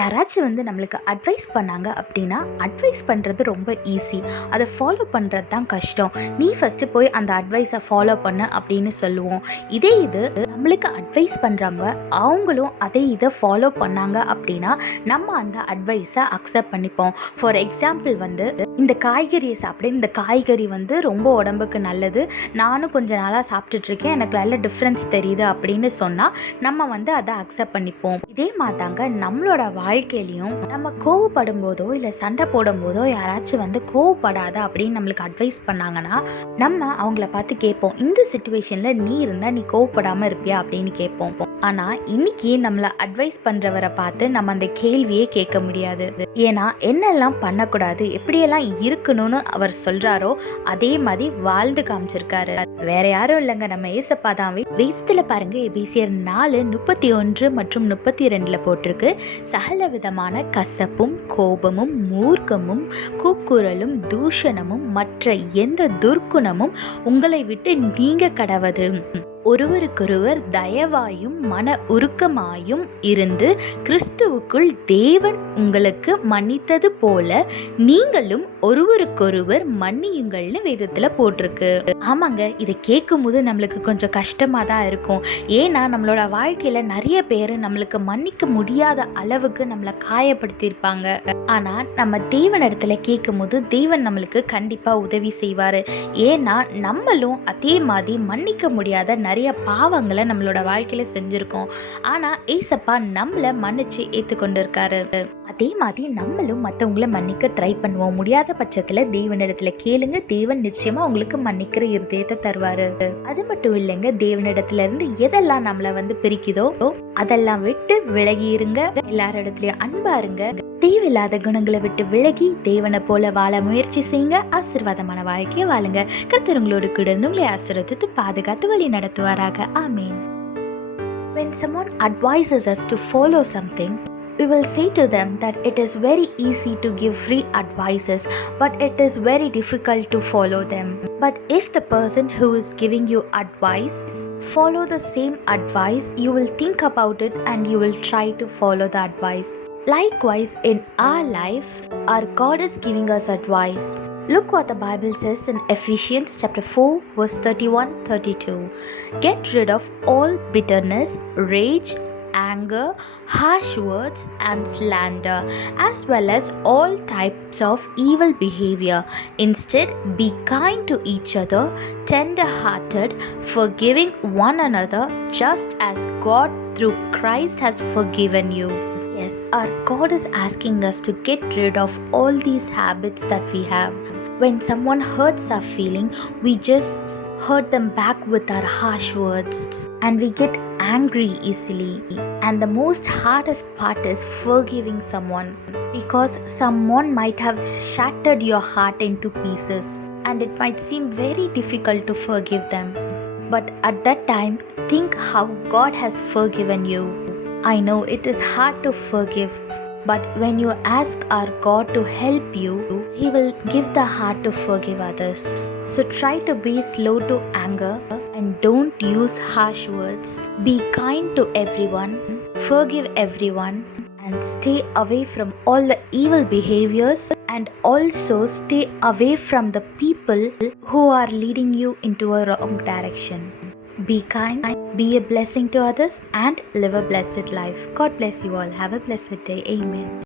யாராச்சும் நம்மளுக்கு அட்வைஸ் பண்ணாங்க அப்படின்னா, அட்வைஸ் பண்ணுறது ரொம்ப ஈஸி. அதை ஃபாலோ பண்ணுறது தான் கஷ்டம். நீ ஃபஸ்ட்டு போய் அந்த அட்வைஸை ஃபாலோ பண்ணு அப்படின்னு சொல்லுவோம். இதே இது நம்மளுக்கு அட்வைஸ் பண்ணுறாங்க, அவங்களும் இதை ஃபாலோ பண்ணாங்க அப்படின்னா நம்ம அந்த அட்வைஸை அக்செப்ட் பண்ணிப்போம். ஃபார் எக்ஸாம்பிள் இந்த காய்கறியை சாப்பிடு, இந்த காய்கறி ரொம்ப உடம்புக்கு நல்லது, நானும் கொஞ்ச நாளாக சாப்பிட்டுட்ருக்கேன், எனக்கு நல்ல டிஃப்ரென்ஸ் தெரியுது அப்படின்னு சொன்னால் நம்ம அதை அக்செப்ட் பண்ணிப்போம். இதே மாதிரி தாங்க நம்மளோட வாழ்க்கையிலையும் நம்ம கோவப்படும் போதோ இல்லை சண்டை போடும் போதோ யாராச்சும் கோவப்படாத அப்படின்னு நம்மளுக்கு அட்வைஸ் பண்ணாங்கன்னா நம்ம அவங்கள பார்த்து கேட்போம், இந்த சிச்சுவேஷனில் நீ இருந்தால் நீ கோவப்படாமல் இருப்பியா அப்படின்னு கேட்போம். ஆனால் இன்னைக்கு நம்மளை அட்வைஸ் பண்ணுறவரை பார்த்து நம்ம அந்த கேள்வியே கேட்க முடியாது. ஏன்னா என்னெல்லாம் பண்ணக்கூடாது, எப்படியெல்லாம் இருக்கணும்னு அவர் சொல்கிறாரோ அதே மாதிரி வாழ்ந்து காமிச்சிருக்காரு. வேற யாரும் இல்லைங்க, நம்ம ஏசப்பா தான். வேதத்தில் பாருங்க, எபேசியர் 4:31 மற்றும் 32 போட்டிருக்கு, சகல விதமான கசப்பும் கோபமும் மூர்க்கமும் கூக்குரலும் தூஷணமும் மற்ற எந்த துர்க்குணமும் உங்களை விட்டு நீங்க கடவது, ஒருவருக்கொருவர் தயவாயும் மன உருக்கமாயும் இருந்து கிறிஸ்துவுக்குள் தேவன் உங்களுக்கு மன்னித்தது போல நீங்களும் ஒருவருக்கொருவர் மன்னியுங்கள்னு வேதத்தில் போட்டிருக்கு. ஆமாங்க, இதை கேட்கும் போது நம்மளுக்கு கொஞ்சம் கஷ்டமாக தான் இருக்கும். ஏன்னா நம்மளோட வாழ்க்கையில் நிறைய பேர் நம்மளுக்கு மன்னிக்க முடியாத அளவுக்கு நம்மளை காயப்படுத்தியிருப்பாங்க. ஆனால் நம்ம தேவன் இடத்துல கேட்கும் போது தேவன் நம்மளுக்கு கண்டிப்பாக உதவி செய்வார். ஏன்னா நம்மளும் அதே மாதிரி மன்னிக்க முடியாத நிறைய பாவங்களை நம்மளோட வாழ்க்கையில செஞ்சிருக்கோம். ஆனா ஏசப்பா நம்மளை மன்னிச்சு ஏத்துக்கொண்டு இருக்காரு. அதே மாதிரி நம்மளும் மற்றவங்களை மன்னிக்க ட்ரை பண்ணுவோம். முடியாத பட்சத்துல தேவனிடத்துல கேளுங்க, தேவன் நிச்சயமா உங்களுக்கு மன்னிக்கிற இருதயத்தை தருவாரு. அது மட்டும் இல்லைங்க, தேவனிடத்துல இருந்து எதெல்லாம் நம்மளை பிரிக்குதோ அதெல்லாம் விட்டு விலகி இருங்க. எல்லாரிடத்துலயும் அன்பா இருங்க. தேவையில்லாத குணங்களை விட்டு விலகி தேவனை போல வாழ முயற்சி செய்யுங்க. ஆசீர்வாதமான வாழ்க்கையை வாழுங்க. கர்த்தர் உங்களோடு கூட இருந்து உங்களை ஆசீர்வதித்து பாதுகாத்து வழி நடத்துவாராக. ஆமீன். When someone advises us to follow something, we will say to them that it is very easy to give free advices, but it is very difficult to follow them. But if the person who is giving you advice follow the same advice, you will think about it and you will try to follow the advice. Likewise, in our life, our God is giving us advice. Look what the Bible says in Ephesians chapter 4 verse 31-32. Get rid of all bitterness, rage, anger, harsh words and slander, as well as all types of evil behavior. Instead, be kind to each other, tender-hearted, forgiving one another, just as God through Christ has forgiven you. Yes, our God is asking us to get rid of all these habits that we have. When someone hurts our feeling, we just hurt them back with our harsh words and we get angry easily. And the most hardest part is forgiving someone, because someone might have shattered your heart into pieces and it might seem very difficult to forgive them. But at that time, think how God has forgiven you. I know it is hard to forgive, but when you ask our God to help you, He will give the heart to forgive others. So try to be slow to anger and don't use harsh words. Be kind to everyone, forgive everyone, and stay away from all the evil behaviors, and also stay away from the people who are leading you into a wrong direction. Be kind, be a blessing to others, and live a blessed life. God bless you all. Have a blessed day. Amen.